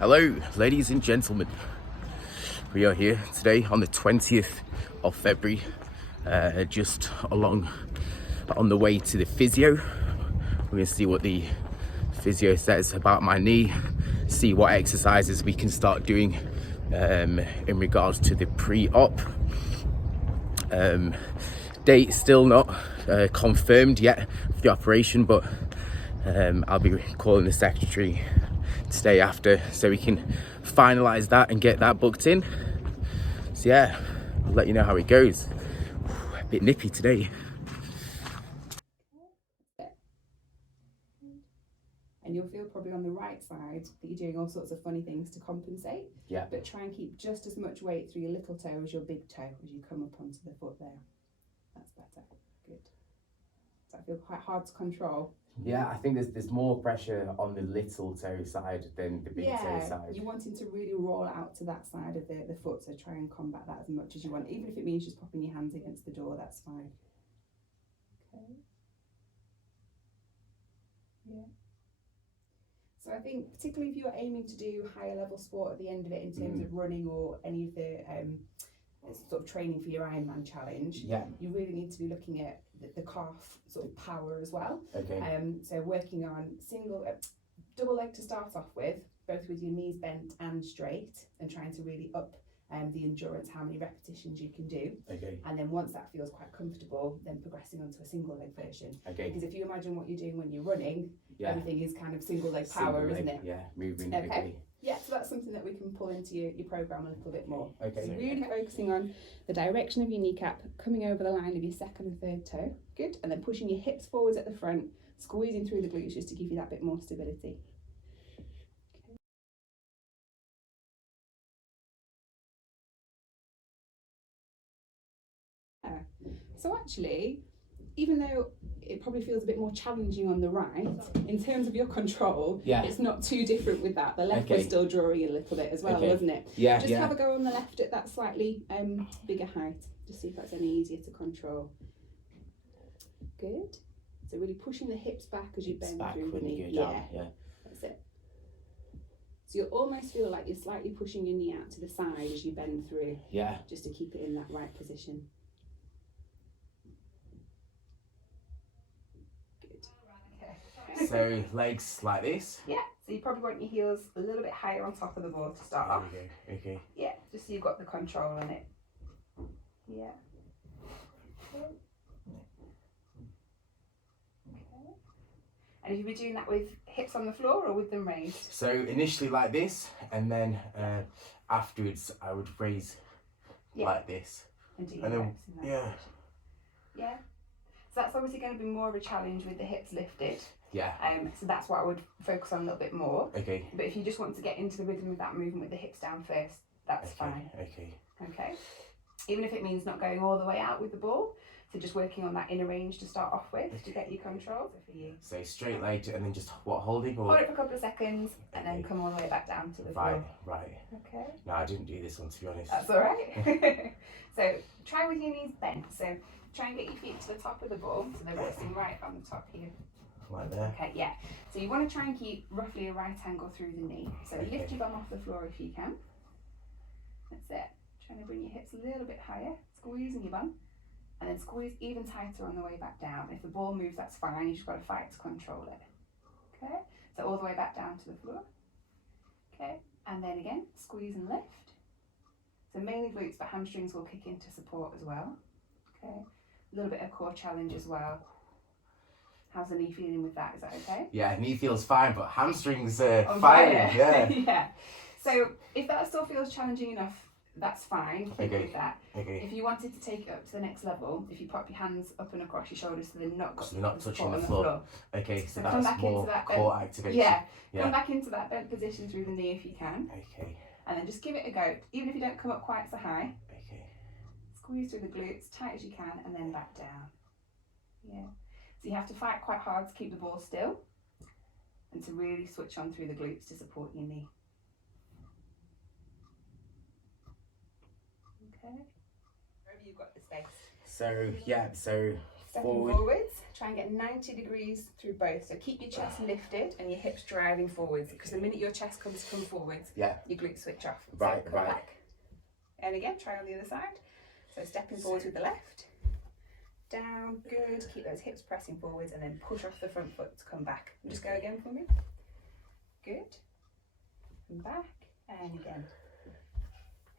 Hello, ladies and gentlemen. We are here today on the 20th of February, just on the way to the physio. We're going to see what the physio says about my knee, see what exercises we can start doing in regards to the pre-op. Date still not confirmed yet for the operation, but I'll be calling the secretary today after so we can finalize that and get that booked in. So yeah, I'll let you know how it goes. A bit nippy today. And you'll feel probably on the right side that you're doing all sorts of funny things to compensate. Yeah. But try and keep just as much weight through your little toe as your big toe as you come up onto the foot there. That's better. Good. Does that feel quite hard to control? Yeah, I think there's more pressure on the little toe side than the big toe side. You're wanting to really roll out to that side of the foot, so try and combat that as much as you want. Even if it means just popping your hands against the door, that's fine. Okay. Yeah. So I think particularly if you're aiming to do higher level sport at the end of it in terms of running or any of the sort of training for your Ironman challenge, you really need to be looking at the calf sort of power as well. Okay. So working on double leg to start off with, both with your knees bent and straight, and trying to really up the endurance, how many repetitions you can do. Okay. And then once that feels quite comfortable, then progressing onto a single leg version. Okay. Because if you imagine what you're doing when you're running, everything is kind of single leg power, isn't it? Yeah, moving. Okay. Yeah, so that's something that we can pull into your program a little bit more. Okay. So really focusing on the direction of your kneecap, coming over the line of your second and third toe. Good. And then pushing your hips forwards at the front, squeezing through the glutes just to give you that bit more stability. Okay. So actually, even though it probably feels a bit more challenging on the right, in terms of your control, it's not too different with that. The left was still drawing a little bit as well, wasn't it? Yeah. Just have a go on the left at that slightly bigger height. Just see if that's any easier to control. Good. So really pushing the hips back as you bend through the knee. Yeah, that's it. So you'll almost feel like you're slightly pushing your knee out to the side as you bend through. Yeah. Just to keep it in that right position. So legs like this? Yeah, so you probably want your heels a little bit higher on top of the ball to start off. Okay. Yeah, just so you've got the control on it. Yeah. Okay. And if you'll be doing that with hips on the floor or with them raised? So initially like this, and then afterwards I would raise like this. And do your hips in that position. Yeah. So that's obviously going to be more of a challenge with the hips lifted. Yeah. So that's what I would focus on a little bit more. Okay. But if you just want to get into the rhythm of that movement with the hips down first, that's fine. Okay. Even if it means not going all the way out with the ball, so just working on that inner range to start off with to get you control. So for you. So straight leg and then just holding? Or? Hold it for a couple of seconds and then come all the way back down to the floor. Right. Okay. No, I didn't do this one, to be honest. That's all right. So try with your knees bent. So try and get your feet to the top of the ball, so they're resting right on the top here. Like there? Okay, yeah. So you want to try and keep roughly a right angle through the knee. So lift your bum off the floor if you can. That's it. Trying to bring your hips a little bit higher, squeezing your bum, and then squeeze even tighter on the way back down. If the ball moves, that's fine. You've just got to fight to control it. Okay, so all the way back down to the floor. Okay, and then again, squeeze and lift. So mainly glutes, but hamstrings will kick in to support as well. Okay, a little bit of core challenge as well. How's the knee feeling with that? Is that okay? Yeah, knee feels fine, but hamstrings on fire. Yeah. Yeah. So if that still feels challenging enough, that's fine. Keep with that. Okay. If you wanted to take it up to the next level, if you pop your hands up and across your shoulders so they're not touching the floor. Okay, so come that's back more into that core bent, activation. Come back into that bent position through the knee if you can. Okay. And then just give it a go. Even if you don't come up quite so high. Okay. Squeeze through the glutes, tight as you can, and then back down. Yeah. So you have to fight quite hard to keep the ball still and to really switch on through the glutes to support your knee. Okay. Wherever you've got the space. So Stepping forwards, try and get 90 degrees through both. So keep your chest lifted and your hips driving forwards, because the minute your chest comes to come forwards, your glutes switch off. So come back. And again, try on the other side. So stepping forwards with the left, down, good. Keep those hips pressing forwards and then push off the front foot to come back. And just go again for me. Good. And back, and again.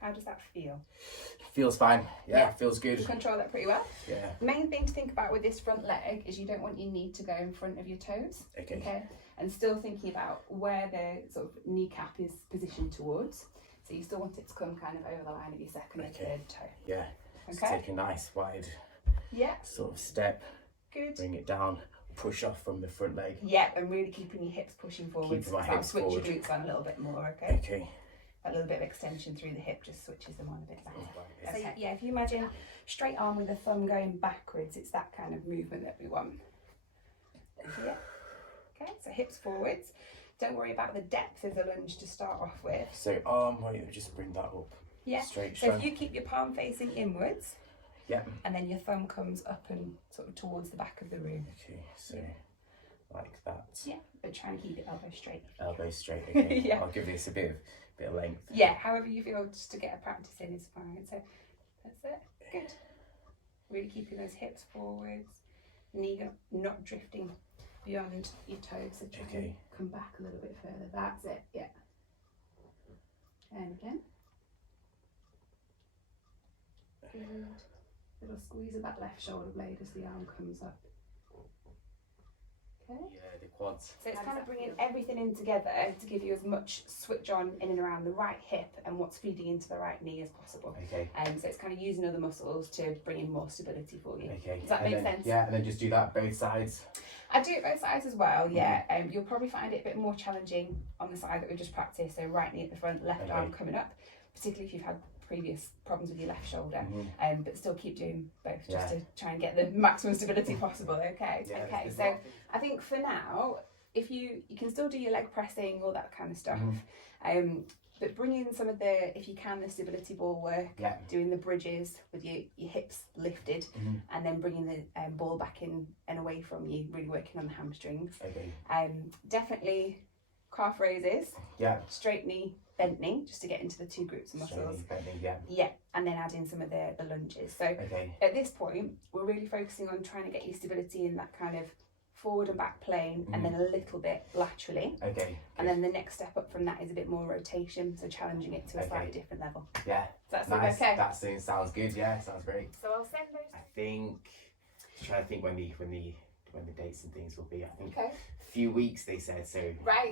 How does that feel? Feels fine. Yeah, feels good. You control that pretty well. Yeah. The main thing to think about with this front leg is you don't want your knee to go in front of your toes. Okay. And still thinking about where the sort of kneecap is positioned towards. So you still want it to come kind of over the line of your second and third toe. Yeah. Okay. So take a nice wide sort of step. Good. Bring it down. Push off from the front leg. Yeah, and really keeping your hips pushing forwards. Keeping my hips switch forward. Your glutes on a little bit more, okay? Okay. That little bit of extension through the hip just switches them on a bit better. So yeah, if you imagine straight arm with the thumb going backwards, it's that kind of movement that we want. Yeah. Okay, so hips forwards. Don't worry about the depth of the lunge to start off with. So arm, just bring that up. Yeah. Straight. So if you keep your palm facing inwards. Yeah. And then your thumb comes up and sort of towards the back of the room. Okay, so like that. Yeah, but try and keep it elbow straight. Elbow straight, okay. Yeah. I'll give this a bit of length. Yeah, however you feel, just to get a practice in is fine. So that's it. Good. Really keeping those hips forwards, knee not drifting beyond your toes. So try and come back a little bit further. That's it. Yeah. And again. Good. Little squeeze of that left shoulder blade as the arm comes up. Okay. Yeah, the quads. So it's kind of bringing everything in together to give you as much switch on in and around the right hip and what's feeding into the right knee as possible. Okay. So it's kind of using other muscles to bring in more stability for you. Okay. Does that make sense? Yeah, and then just do that both sides. I do it both sides as well, yeah. You'll probably find it a bit more challenging on the side that we just practiced, so right knee at the front, left arm coming up, particularly if you've had previous problems with your left shoulder, but still keep doing both just to try and get the maximum stability possible. Okay. So I think for now, if you can still do your leg pressing, all that kind of stuff, but bring in some of the, if you can, the stability ball work, doing the bridges with your hips lifted, and then bringing the ball back in and away from you, really working on the hamstrings. Definitely calf raises, straight knee, bent knee, just to get into the two groups of muscles. And then add in some of the lunges. So at this point, we're really focusing on trying to get your stability in that kind of forward and back plane, and then a little bit laterally. And then the next step up from that is a bit more rotation, so challenging it to a slightly different level. Yeah. Does that sound okay? That sounds good. Yeah, sounds great. So I'll send those. I think, trying to think when the dates and things will be. I think a few weeks they said. So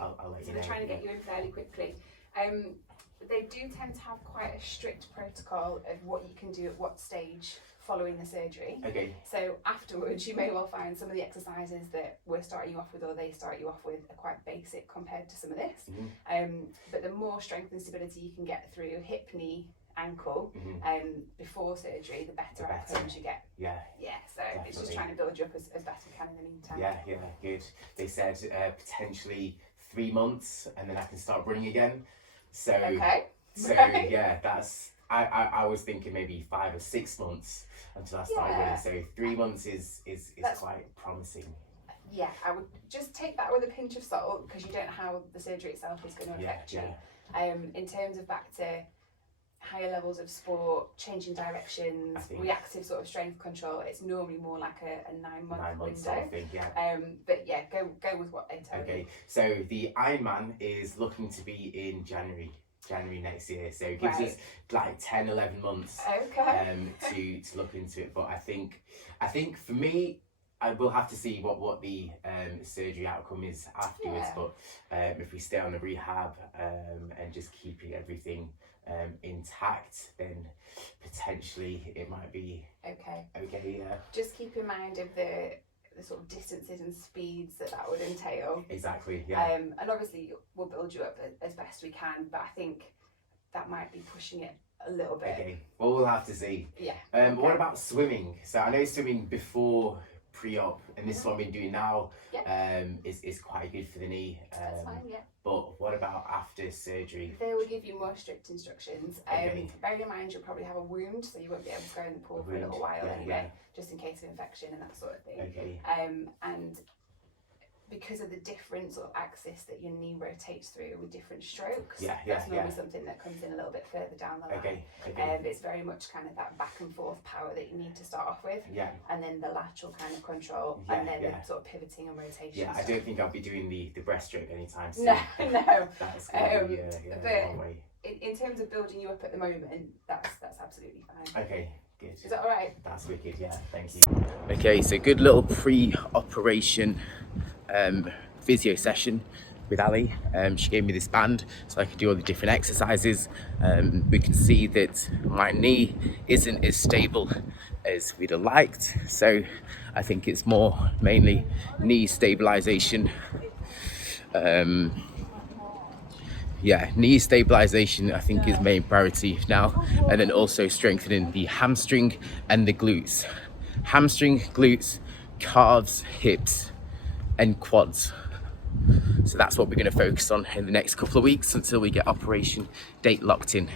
I'll let you know. So they're trying to get you in fairly quickly. They do tend to have quite a strict protocol of what you can do at what stage following the surgery. So afterwards, you may well find some of the exercises that we're starting you off with, or they start you off with, are quite basic compared to some of this. But the more strength and stability you can get through hip, knee, ankle, before surgery, the better outcomes you get. So definitely. It's just trying to build you up as best we can in the meantime. Good. They said potentially 3 months, and then I can start running again. So that's I was thinking maybe 5 or 6 months until I started running. So 3 months is quite promising. Yeah, I would just take that with a pinch of salt, because you don't know how the surgery itself is going to affect you. In terms of back to higher levels of sport, changing directions, reactive sort of strength control, it's normally more like a 9-month window. Sort of thing, but go with what they tell you. So the Ironman is looking to be in January next year, so it gives us like 10-11 months to look into it. But I think for me, I will have to see what the surgery outcome is afterwards. But if we stay on the rehab and just keeping everything intact, then potentially it might be okay. Just keep in mind of the sort of distances and speeds that would entail. And obviously we'll build you up as best we can, but I think that might be pushing it a little bit. Well, we'll have to see. What about swimming? So I know swimming before pre-op, and this is what I've been doing now. Yeah. Is quite good for the knee. That's fine, yeah. But what about after surgery? They will give you more strict instructions. Okay. Bearing in mind you'll probably have a wound, so you won't be able to go in the pool for a little while anyway, just in case of infection and that sort of thing. Okay. And because of the different sort of axis that your knee rotates through with different strokes, that's normally something that comes in a little bit further down the line. It's very much kind of that back and forth power that you need to start off with, and then the lateral kind of control, and then the sort of pivoting and rotation. I don't think I'll be doing the breaststroke anytime soon. No. That's gonna be a long way. In terms of building you up at the moment, that's absolutely fine. Okay. Good. Is that all right? That's wicked, yeah, thank you. Okay, so good little pre-operation physio session with Ali. She gave me this band so I could do all the different exercises. We can see that my knee isn't as stable as we'd have liked, so I think it's more mainly knee stabilization. Knee stabilization I think is main priority now, and then also strengthening the hamstring and the glutes. Hamstring, glutes, calves, hips and quads. So that's what we're going to focus on in the next couple of weeks until we get operation date locked in.